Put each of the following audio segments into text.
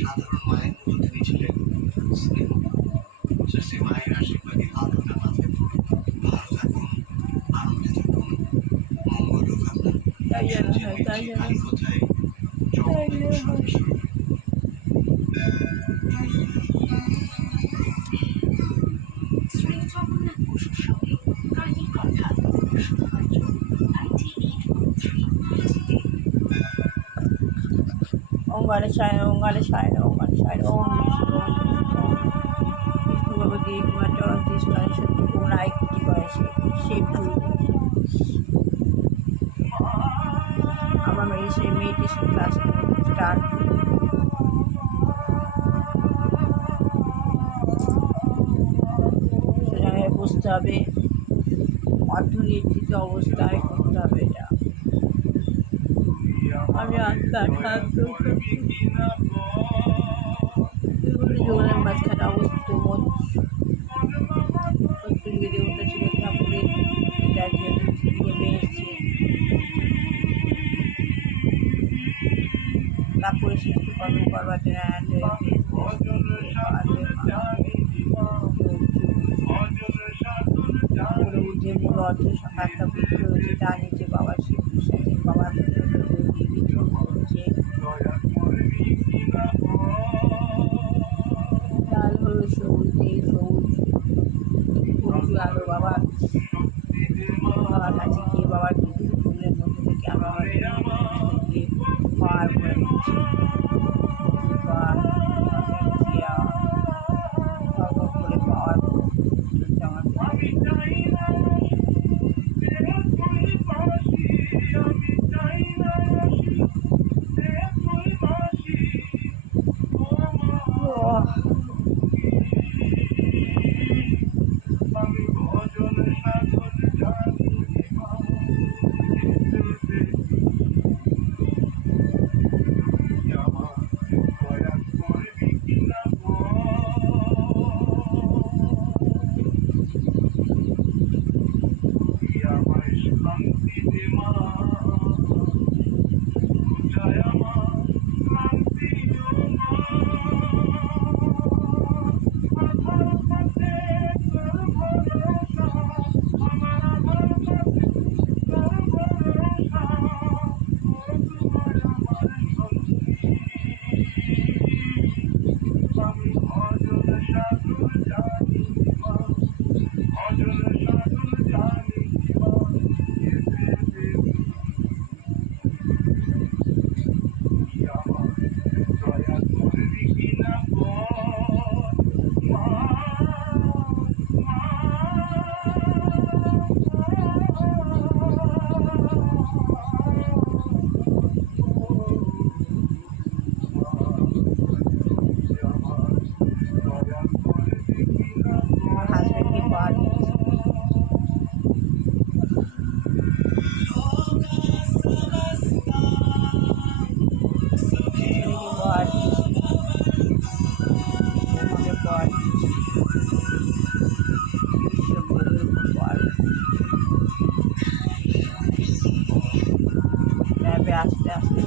সাধারণ মায়ের মতো তিনি ছিলেন স্নেহ। সেই মায়ের আশীর্বাদী হাত আপনার মাথায় পড়ুন। ভালো থাকুন, আনন্দে থাকুন, মঙ্গল হোক আপনার। তাই যেন হয়, তাই যেন কালী কথায় তাইলে হয়। শ্রী জগন্নাথ বসুর সঙ্গে কালী কথা শুধুমাত্র 98.3 ওম গণেশায় ওম গণেশায় ওম গণেশায় ওম বিষ্ণু ভগবতী কুমার চরন্তিশ গণেশ পুনরায় কৃতি বয়সে সেই ভুল আমার মেডিটেশন ক্লাস স্টার্ট। সেখানে বসতে হবে, অর্থনীতিতে অবস্থায় করতে হবে এটা। আমি আত্মার খাদ্য জীবনের মাঝখানে অবস্থিত মধ্যযুগে দেবতা ছিল ঠাকুরের নেমে এসেছে। ঠাকুরের সৃষ্টি কর্ম করবার যে মূল অর্থ একটা বৃক্ষ রয়েছে, তার নিচে বাবা শিব বাবার হচ্ছে লাল হলুদ সবুজ নীল সবুজ আলো। বাবার কাছে গিয়ে বাবার বিভিন্ন ফুলের মধ্যে থেকে আমি আমার পার করে দিচ্ছি। করে পাওয়ার হাজবেন্ডকে পাওয়া আস্তে আস্তে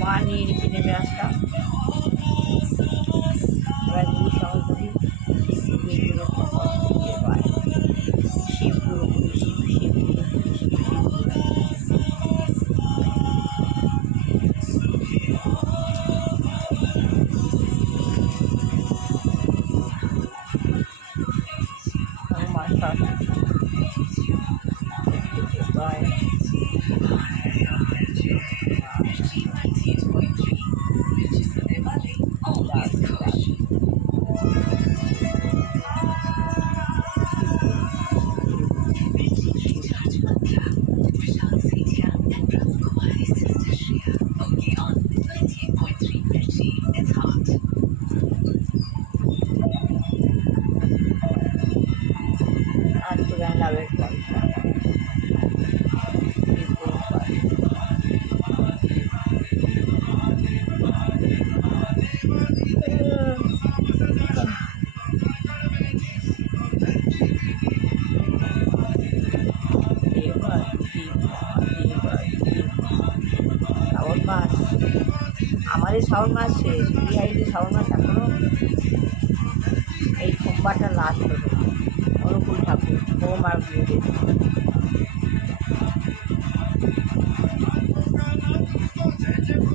মা নিয়ে নিচে নেমে আসতাম। এবার গুরু সহযোগী শিব গুরু শিব শিব মাস্টার লাভের পন্থা দেবা দেবা দেবা আমাদের শ্রাবণ মাস শেষ, বিহারিতে শ্রাবণ মাস এখনও এই সোমবারটা লাস্ট হবে। অনুকূল ঠাকুর বৌমার বিয়ে।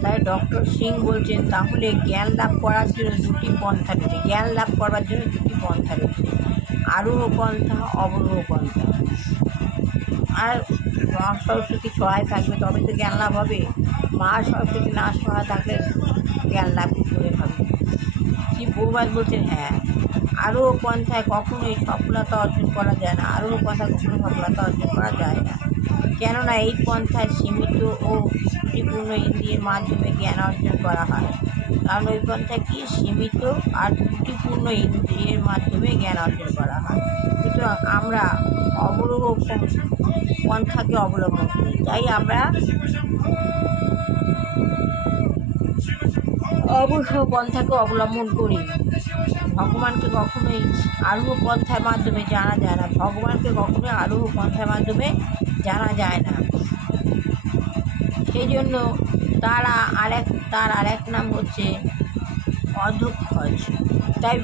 তাই ডক্টর সিং বলছেন তাহলে জ্ঞান লাভ করার জন্য দুটি পন্থা রয়েছে, জ্ঞান লাভ করার জন্য দুটি পন্থা রয়েছে, আরোহ পন্থা, অবরোহ পন্থা। আর মা সরস্বতী সহায় থাকবে তবে তো জ্ঞান লাভ হবে। মা সরস্বতী না সহায় থাকলে জ্ঞান লাভ কী করে হবে? শ্রী প্রভুপাদ বলছেন হ্যাঁ, আরোহ পন্থায় কখনোই সফলতা অর্জন করা যায় না, আরোহ পন্থায় কখনো সফলতা অর্জন করা যায় না। কেননা এই পন্থায় সীমিত ও ত্রুটিপূর্ণ ইন্দ্রিয়ের মাধ্যমে জ্ঞান অর্জন করা হয়। কারণ ওই পন্থায় কি সীমিত আর ত্রুটিপূর্ণ ইন্দ্রিয়ের মাধ্যমে জ্ঞান অর্জন করা হয়। সুতরাং আমরা অবরোহ পন্থাকে অবলম্বন করি। তাই আমরা অবশ্য পন্থাকে অবলম্বন করি। ভগবানকে কখনোই আরোহ পন্থার মাধ্যমে জানা যায় না, ভগবানকে কখনোই আরোহ পন্থার মাধ্যমে জানা যায় না। সেই জন্য তার আরেক নাম হচ্ছে অধক্ষজ। তাই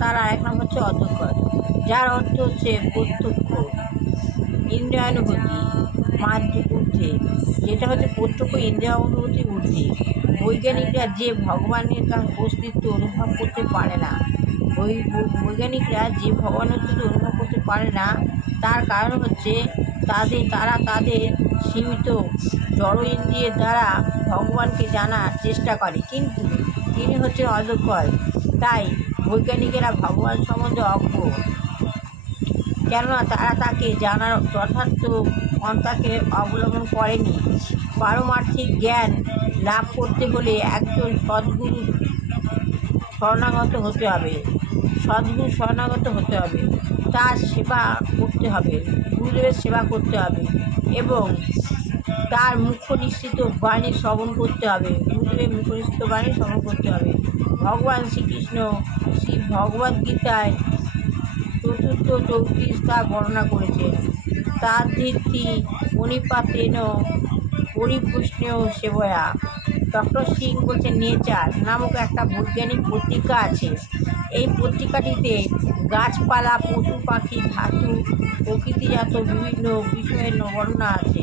তার আরেক নাম হচ্ছে অধক্ষজ, যার অর্থ হচ্ছে প্রত্যক্ষ ইন্দ্রিয়ানুভূতি ঊর্ধ্বে, যেটা হচ্ছে প্রত্যক্ষ ইন্দ্রিয়ানুভূতির ঊর্ধ্বে। বৈজ্ঞানিকরা যে ভগবানের অস্তিত্ব অনুভব করতে পারে না, বৈজ্ঞানিকরা যে ভগবানের অস্তিত্ব অনুভব করতে পারে না, তার কারণ হচ্ছে তারা তাদের সীমিত জড় ইন্দ্রিয়ের দ্বারা ভগবানকে জানার চেষ্টা করে, কিন্তু তিনি হচ্ছেন অধক্ষজ। তাই বৈজ্ঞানিকেরা ভগবান সম্বন্ধে অজ্ঞ, কেননা তারা তাকে জানার যথার্থ পন্থাকে অবলম্বন করেনি। পারমার্থিক জ্ঞান লাভ করতে হলে একজন সদ্গুরু শরণাগত হতে হবে, তার সেবা করতে হবে, গুরুদেবের সেবা করতে হবে এবং তার মুখনিসৃত বাণী শ্রবণ করতে হবে, গুরুদেবের মুখনিসৃত বাণী শ্রবণ করতে হবে। ভগবান শ্রীকৃষ্ণ শ্রী ভগবদ্গীতায় 4:34 বর্ণনা করেছেন। তার ধীর্তি পরিপাতেন পরিপুষ্ণেয় সেবয়া। ডক্টর সিং বলছেন নেচার নামক একটা বৈজ্ঞানিক পত্রিকা আছে। এই পত্রিকাটিতে গাছপালা, পশু পাখি, ধাতু, প্রকৃতিজাত বিভিন্ন বিষয়ের বর্ণনা আছে,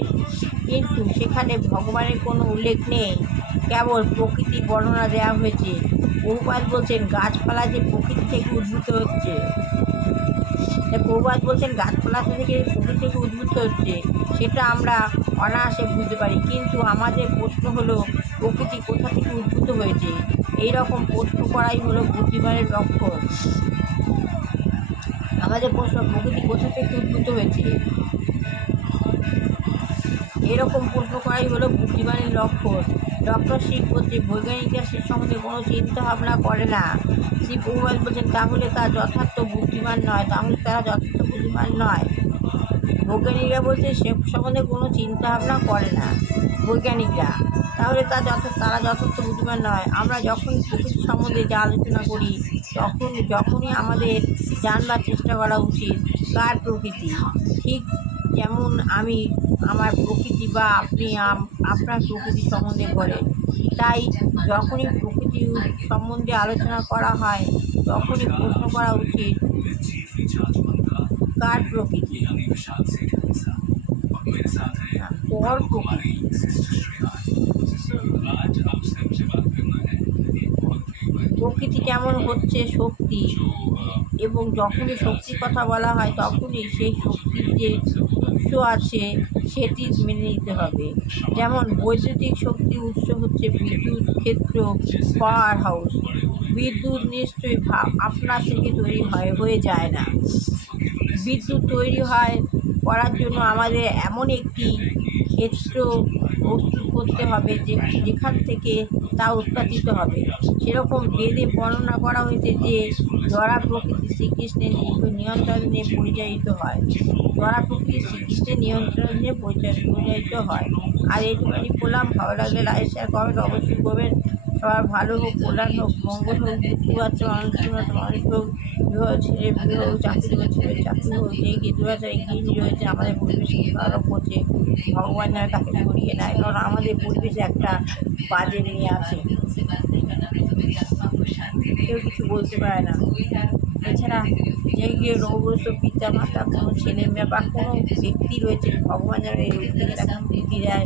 কিন্তু সেখানে ভগবানের কোনো উল্লেখ নেই, কেবল প্রকৃতির বর্ণনা দেওয়া হয়েছে। প্রভুপাদ বলছেন গাছপালা যে প্রকৃতি থেকে উদ্ভূত হচ্ছে, প্রভুপাদ বলছেন গাছপালা থেকে প্রকৃতি থেকে উদ্ভূত হচ্ছে, সেটা আমরা অনায়াসে বুঝতে পারি, কিন্তু আমাদের প্রশ্ন হলো প্রকৃতি কোথা থেকে উদ্ভূত হয়েছে। এই রকম প্রশ্ন করাই হলো বুদ্ধিমানের লক্ষণ। আমাদের প্রশ্ন প্রকৃতি কোথা থেকে উদ্ভূত হয়েছে, এরকম প্রশ্ন করাই হলো বুদ্ধিমানের লক্ষণ। ডক্টর সিং বলছে বৈজ্ঞানিকরা সে সম্বন্ধে কোনো চিন্তা ভাবনা করে না। শ্রী প্রভুপাদ বলছেন তাহলে তারা যথার্থ বুদ্ধিমান নয়। বৈজ্ঞানিকরা বলছে সে সম্বন্ধে কোনো চিন্তা ভাবনা করে না বৈজ্ঞানিকরা, তাহলে তারা যথার্থ বুদ্ধিমান নয়। আমরা যখন প্রকৃতি সম্বন্ধে যা আলোচনা করি যখনই আমাদের জানবার চেষ্টা করা উচিত কার প্রকৃতি। ঠিক যেমন আমি আমার প্রকৃতি বা আপনি আপনার প্রকৃতি সম্বন্ধে বলেন, তাই যখনই প্রকৃতি সম্বন্ধে আলোচনা করা হয় তখনই প্রশ্ন করা উচিত কার প্রকৃতি, পর প্রকৃতি। প্রকৃতি কেমন হচ্ছে শক্তি, এবং যখনই শক্তির কথা বলা হয় তখনই সেই শক্তির যে উৎস আছে সেটি মেনে নিতে হবে। যেমন বৈদ্যুতিক শক্তির উৎস হচ্ছে বিদ্যুৎ ক্ষেত্র, পাওয়ার হাউস। বিদ্যুৎ নিশ্চয়ই আপনার থেকে তৈরি হয়ে যায় না। বিদ্যুৎ তৈরি করার জন্য আমাদের এমন একটি ক্ষেত্র প্রস্তুত করতে হবে যেখান থেকে তা উৎপাদিত হবে। সেরকম বেদে বর্ণনা করা হয়েছে যে জড়া প্রকৃতি শ্রীকৃষ্ণের নিয়ন্ত্রণে পরিচালিত হয়, আর এইটুখানি বললাম। ভালো লাগলে লাইক শেয়ার কমেন্ট অবশ্যই করবেন। সবার ভালো হোক, কল্যাণ হোক, মঙ্গল হোক, বুঝতে পারছে মানুষ হোক, বিবাহ ছেলে বিবাহ হোক, চাকরি হোক ছেলে চাকরি হোক, যে গৃহস্থ গৃহিণী রয়েছে আমাদের পরিবেশকে ভালো করছে ভগবান যেন তাকে সরিয়ে নেয়, কারণ আমাদের পরিবেশে একটা বাজে মেয়ে আছে, কেউ কিছু বলতে পারে না। এছাড়া যে গিয়ে রোগগ্রস্ত পিতা মাতা কোনো ছেলে মেয়ে বা কোনো ব্যক্তি রয়েছে, ভগবান যেন এই রোগ থেকে তাকে মুক্তি দেয়,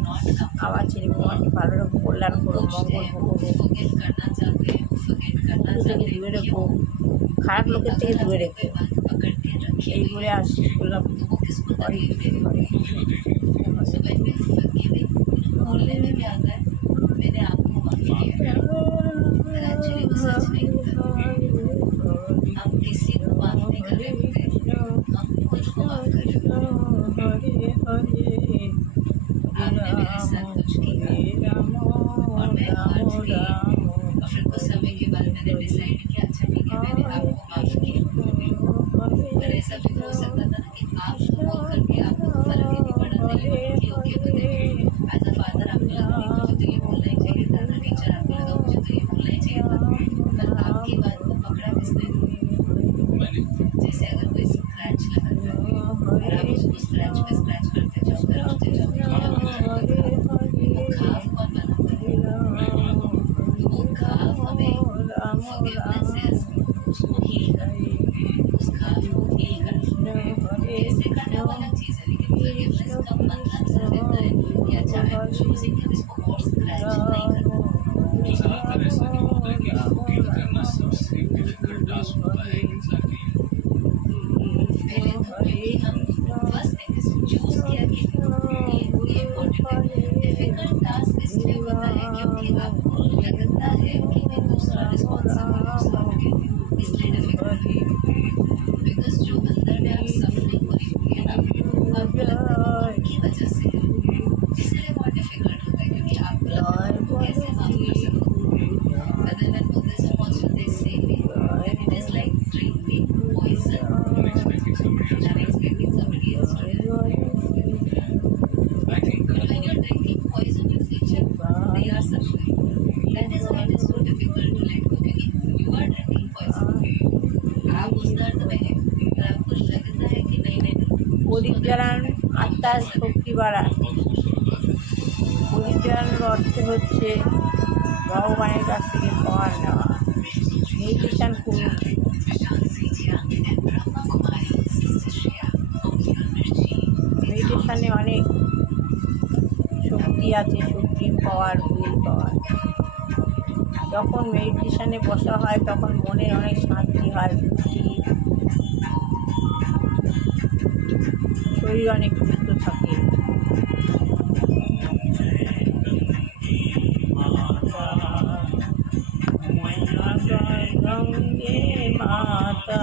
আমার ছেলে মেয়েকে ভালো রকম কল্যাণ করো, মঙ্গল করো, থেকে দূরে রেখো, খারাপ লোকের থেকে দূরে রেখো। এই বলে আর শেষ করলাম। হরে কৃষ্ণ, হরে কৃষ্ণ, হরে ज़्यादातर ऐसा नहीं होता है कि फील करना सबसे डिफिकल्ट टास्क होता है एक इंसान के लिए। Unexpecting somebody else I think প্রদীপ জ্বালান আত্মার শক্তি বাড়ায়। প্রদীপ জ্বালানোর অর্থ হচ্ছে ভগবানের কাছ থেকে পাওয়ার নেওয়া। মেডিটেশন করুন। মেডিটেশনে অনেক শক্তি আছে, সুপ্রিম পাওয়ার, উইল পাওয়ার। যখন মেডিটেশনে বসা হয় তখন মনের অনেক শান্তি হয়, বুদ্ধি, শরীর অনেক সুস্থ থাকে। গঙ্গে মাতা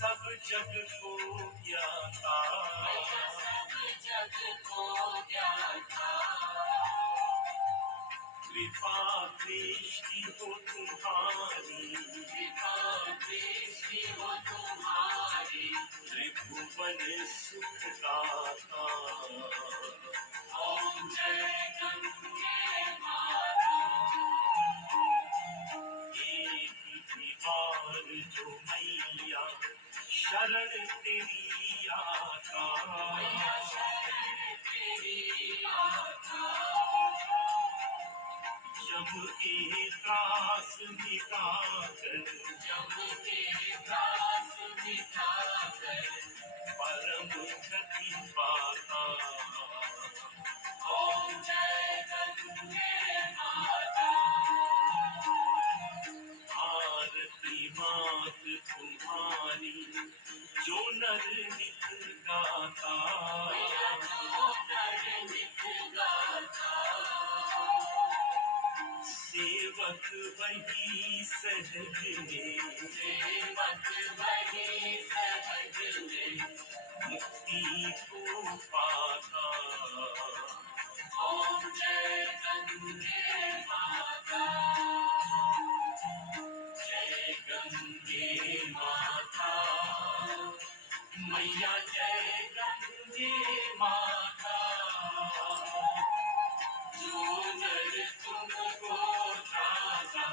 सब जग को ज्ञाता कृपा दृष्टि हो तुम्हारी त्रिभुवन सुखदाता ओम जय गंगे माता। हार जो मैया शरण तेरी आता, मैया शरण तेरी आता। जब के त्रास मिटा कर, जब के त्रास मिटा कर परम गति पाता। ओम जय गंगे माता। आरती मात तुम्हारी जो नर नित गाता, जो नर नित गाता। सेवक वही सहज में, सेवक वही सहज में मुक्ति को पाता। ओम जय गंगे माता। जय गंगे माता। मैया जय गंगे माता। जो नर तुमको जाता,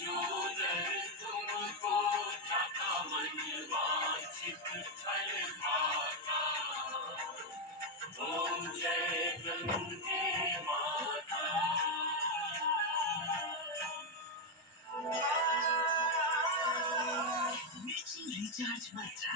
जो नर तुमको जाता मन वांछित फल पाता। ओम जय गंगे माता। मिर्ची रिचार्ज मंत्रा।